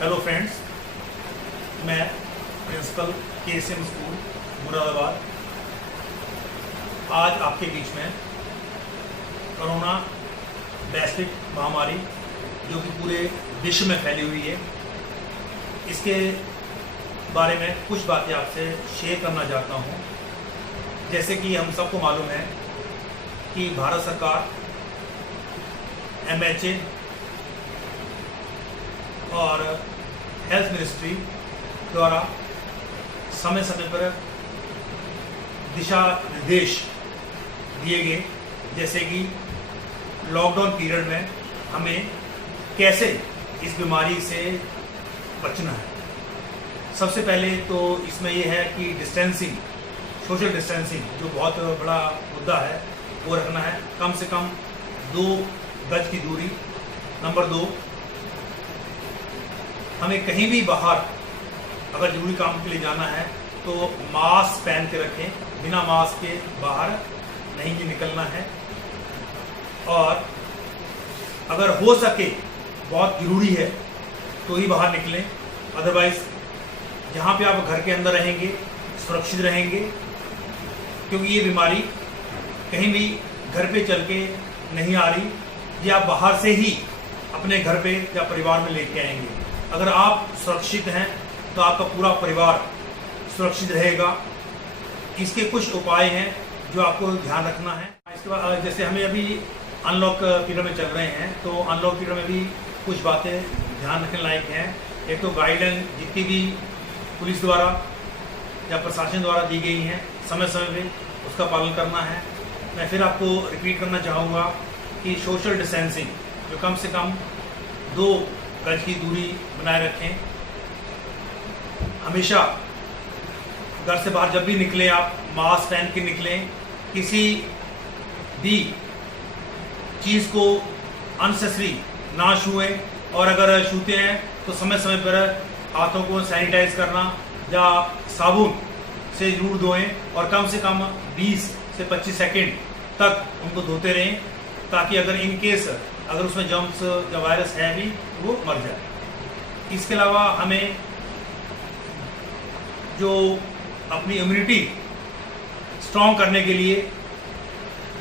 Hello friends, मैं principal KSM school Moradabad आज आपके बीच में कोरोना वैश्विक महामारी जो कि पूरे विश्व में फैली हुई है, इसके बारे में कुछ बातें आपसे शेयर करना चाहता हूँ। जैसे कि हम सबको मालूम है कि भारत सरकार MHA और हेल्थ मिनिस्ट्री द्वारा समय समय पर दिशा निर्देश दिए गए, जैसे कि लॉकडाउन पीरियड में हमें कैसे इस बीमारी से बचना है। सबसे पहले तो इसमें यह है कि डिस्टेंसिंग, सोशल डिस्टेंसिंग जो बहुत बड़ा मुद्दा है वो रखना है। कम से कम 2 गज की दूरी। नंबर 2, हमें कहीं भी बाहर अगर जरूरी काम के लिए जाना है तो मास्क पहन के रखें, बिना मास्क के बाहर नहीं निकलना है। और अगर हो सके बहुत जरूरी है तो ही बाहर निकलें, अदरवाइज जहाँ पे आप घर के अंदर रहेंगे सुरक्षित रहेंगे, क्योंकि ये बीमारी कहीं भी घर पे चल के नहीं आ रही, ये आप बाहर से ही अपने घर पे या परिवार में लेके आएंगे। अगर आप सुरक्षित हैं तो आपका पूरा परिवार सुरक्षित रहेगा। इसके कुछ उपाय हैं जो आपको ध्यान रखना है। इसके बाद जैसे हमें अभी अनलॉक पीरियड में चल रहे हैं, तो अनलॉक पीरियड में भी कुछ बातें ध्यान रखने लायक हैं। एक तो गाइडलाइन जितनी भी पुलिस द्वारा या प्रशासन द्वारा दी गई हैं, समय समय पे उसका पालन करना है। मैं फिर आपको रिपीट करना चाहूँगा कि सोशल डिस्टेंसिंग जो कम से कम 2 गज की दूरी बनाए रखें। हमेशा घर से बाहर जब भी निकलें आप मास्क पहन के निकलें। किसी भी चीज़ को अननेसेसरी ना छुएं, और अगर छूते हैं तो समय समय पर हाथों को सैनिटाइज करना या साबुन से जरूर धोएं, और कम से कम 20 से 25 सेकंड तक उनको धोते रहें, ताकि अगर इन केस अगर उसमें जर्म्स या वायरस है भी वो मर जाए। इसके अलावा हमें जो अपनी इम्यूनिटी स्ट्रॉन्ग करने के लिए,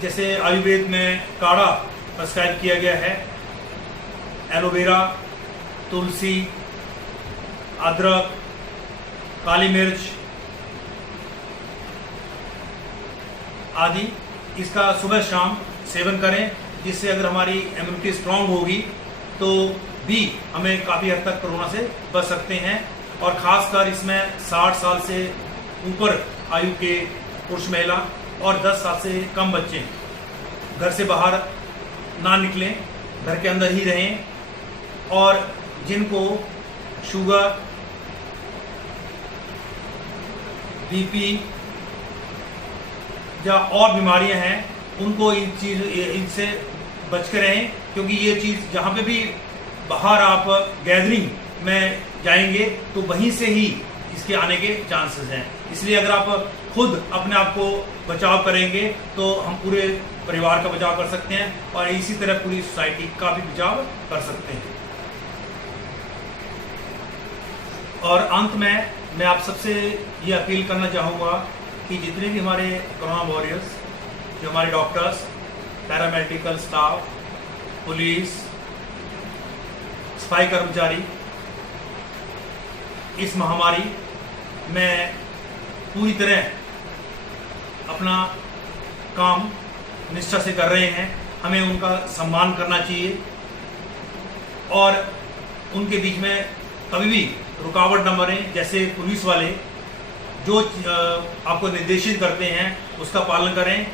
जैसे आयुर्वेद में काढ़ा प्रिस्क्राइब किया गया है, एलोवेरा, तुलसी, अदरक, काली मिर्च आदि, इसका सुबह शाम सेवन करें, जिससे अगर हमारी इम्यूनिटी स्ट्रांग होगी तो भी हमें काफ़ी हद तक कोरोना से बच सकते हैं। और ख़ासकर इसमें 60 साल से ऊपर आयु के पुरुष महिला और 10 साल से कम बच्चे घर से बाहर ना निकलें, घर के अंदर ही रहें। और जिनको शुगर, BP या और बीमारियां हैं, उनको इनसे बच के रहें, क्योंकि ये चीज़ जहाँ पे भी बाहर आप गैदरिंग में जाएंगे तो वहीं से ही इसके आने के चांसेस हैं। इसलिए अगर आप खुद अपने आप को बचाव करेंगे तो हम पूरे परिवार का बचाव कर सकते हैं, और इसी तरह पूरी सोसाइटी का भी बचाव कर सकते हैं। और अंत में मैं आप सबसे ये अपील करना चाहूँगा कि जितने भी हमारे कोरोना वॉरियर्स, जो हमारे डॉक्टर्स, पैरामेडिकल स्टाफ, पुलिस, सफाई कर्मचारी इस महामारी में पूरी तरह अपना काम निष्ठा से कर रहे हैं, हमें उनका सम्मान करना चाहिए। और उनके बीच में कभी भी रुकावट न बने। जैसे पुलिस वाले जो आपको निर्देशित करते हैं उसका पालन करें,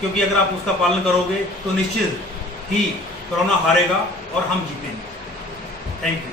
क्योंकि अगर आप उसका पालन करोगे तो निश्चित ही कोरोना हारेगा और हम जीतेंगे। Thank you.